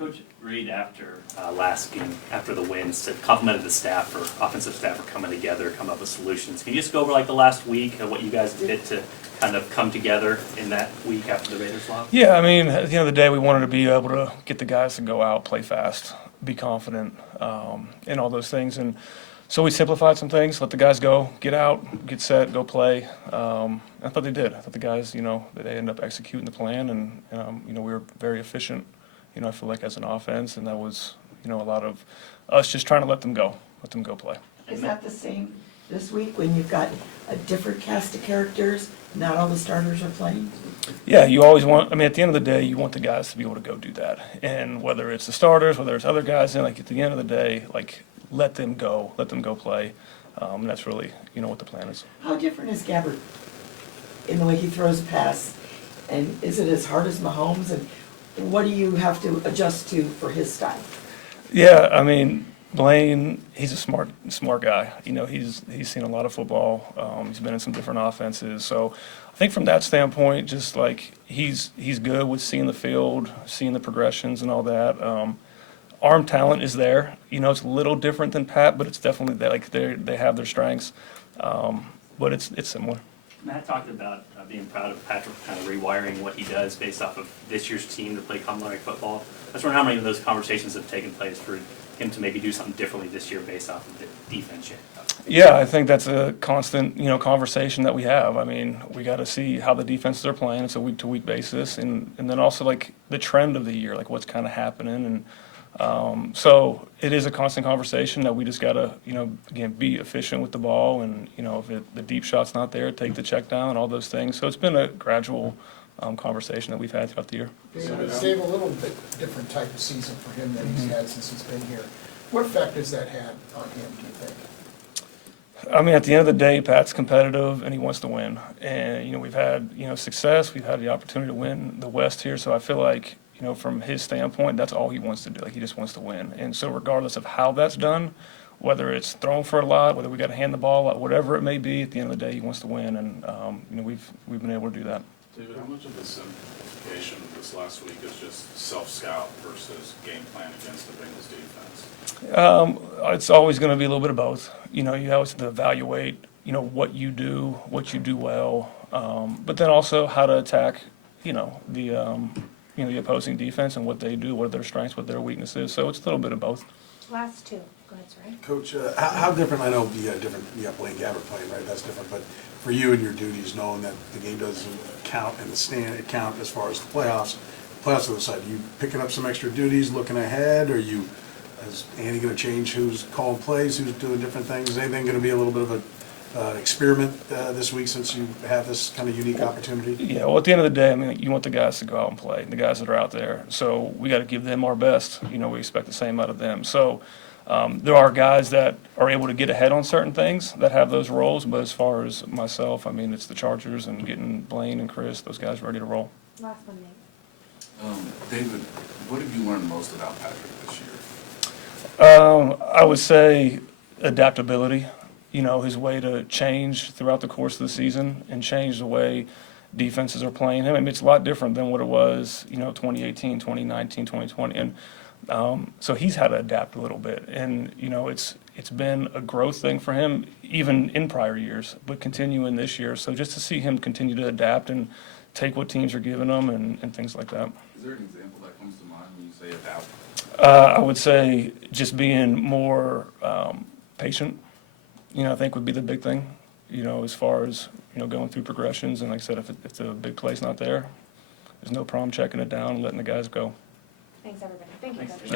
Coach Reed, after last game, after the win, said complimented the staff or offensive staff for coming together, coming up with solutions. Can you just go over like the last week and what you guys did to kind of come together in that week after the Raiders loss? Yeah, I mean, at the end of the day, we wanted to be able to get the guys to go out, play fast, be confident, and all those things. And so we simplified some things, let the guys go, get out, get set, go play. I thought they did. I thought the guys, they ended up executing the plan, and we were very efficient. I feel like as an offense, and that was, a lot of us just trying to let them go play. Is that the same this week when you've got a different cast of characters, not all the starters are playing? Yeah, you always want, at the end of the day, you want the guys to be able to go do that. And whether it's the starters, whether it's other guys, and at the end of the day, let them go play. And that's really, what the plan is. How different is Gabbard in the way he throws a pass? And is it as hard as Mahomes? And what do you have to adjust to for his style? Yeah, Blaine, he's a smart guy. He's seen a lot of football. He's been in some different offenses. So I think from that standpoint, just he's good with seeing the field, seeing the progressions and all that. Arm talent is there. It's a little different than Pat, but it's definitely they have their strengths. But it's similar. Matt talked about being proud of Patrick kind of rewiring what he does based off of this year's team to play complementary football. I was wondering how many of those conversations have taken place for him to maybe do something differently this year based off of the defense. Yeah, I think that's a constant, conversation that we have. We got to see how the defenses are playing. It's a week-to-week basis, and then also the trend of the year, what's kind of happening, and so it is a constant conversation that we just got to, again, be efficient with the ball, and if the deep shot's not there, take the check down, all those things. So it's been a gradual conversation that we've had throughout the year. Dave, a little bit different type of season for him than he's had since he's been here. What effect has that had on him, do you think? At the end of the day, Pat's competitive and he wants to win. And, we've had, success. We've had the opportunity to win the West here. So I feel like, from his standpoint, that's all he wants to do. He just wants to win. And so regardless of how that's done, whether it's thrown for a lot, whether we got to hand the ball out, whatever it may be, at the end of the day, he wants to win. And, we've been able to do that. David, how much of the simplification this last week is just self-scout versus game plan against the Bengals defense? It's always going to be a little bit of both. You always have to evaluate, what you do well, but then also how to attack, the opposing defense and what they do, what are their strengths, what their weaknesses. So it's a little bit of both. Last two. Go ahead, sorry. Coach, how different, I know you got Blaine Gabbert playing, right? That's different, but for you and your duties, knowing that the game doesn't count in the stand, it count as far as the playoffs on the side, you picking up some extra duties, looking ahead, or is Andy going to change who's calling plays, who's doing different things? Is anything going to be a little bit of an experiment this week since you have this kind of unique opportunity? Yeah, well, at the end of the day, you want the guys to go out and play, the guys that are out there. So we got to give them our best. We expect the same out of them. So there are guys that are able to get ahead on certain things that have those roles. But as far as myself, it's the Chargers and getting Blaine and Chris, those guys ready to roll. Last one, Nate. David, what have you learned most about Patrick this year? I would say adaptability. His way to change throughout the course of the season and change the way defenses are playing him. It's a lot different than what it was, 2018, 2019, 2020. And so he's had to adapt a little bit. And, it's been a growth thing for him, even in prior years, but continuing this year. So just to see him continue to adapt and take what teams are giving him and things like that. Is there an example that comes to mind when you say adapt? I would say just being more patient. I think would be the big thing, as far as, going through progressions. And like I said, if the big play's not there, there's no problem checking it down and letting the guys go. Thanks, everybody. Thank you, Thanks. Coach.